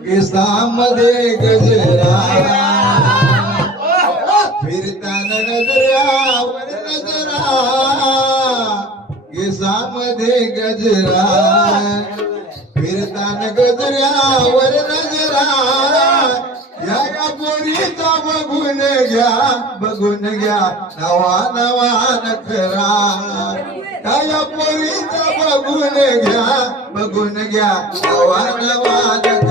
केसामध्ये गजरा फिरताना नजऱ्यावर नजरा केसामध्ये गजरा फिरताना गजऱ्यावर नजरा या पोरीचा बघून घ्या नवा नवा नखरा या पोरीचा बघून घ्या नवा नवा नखरा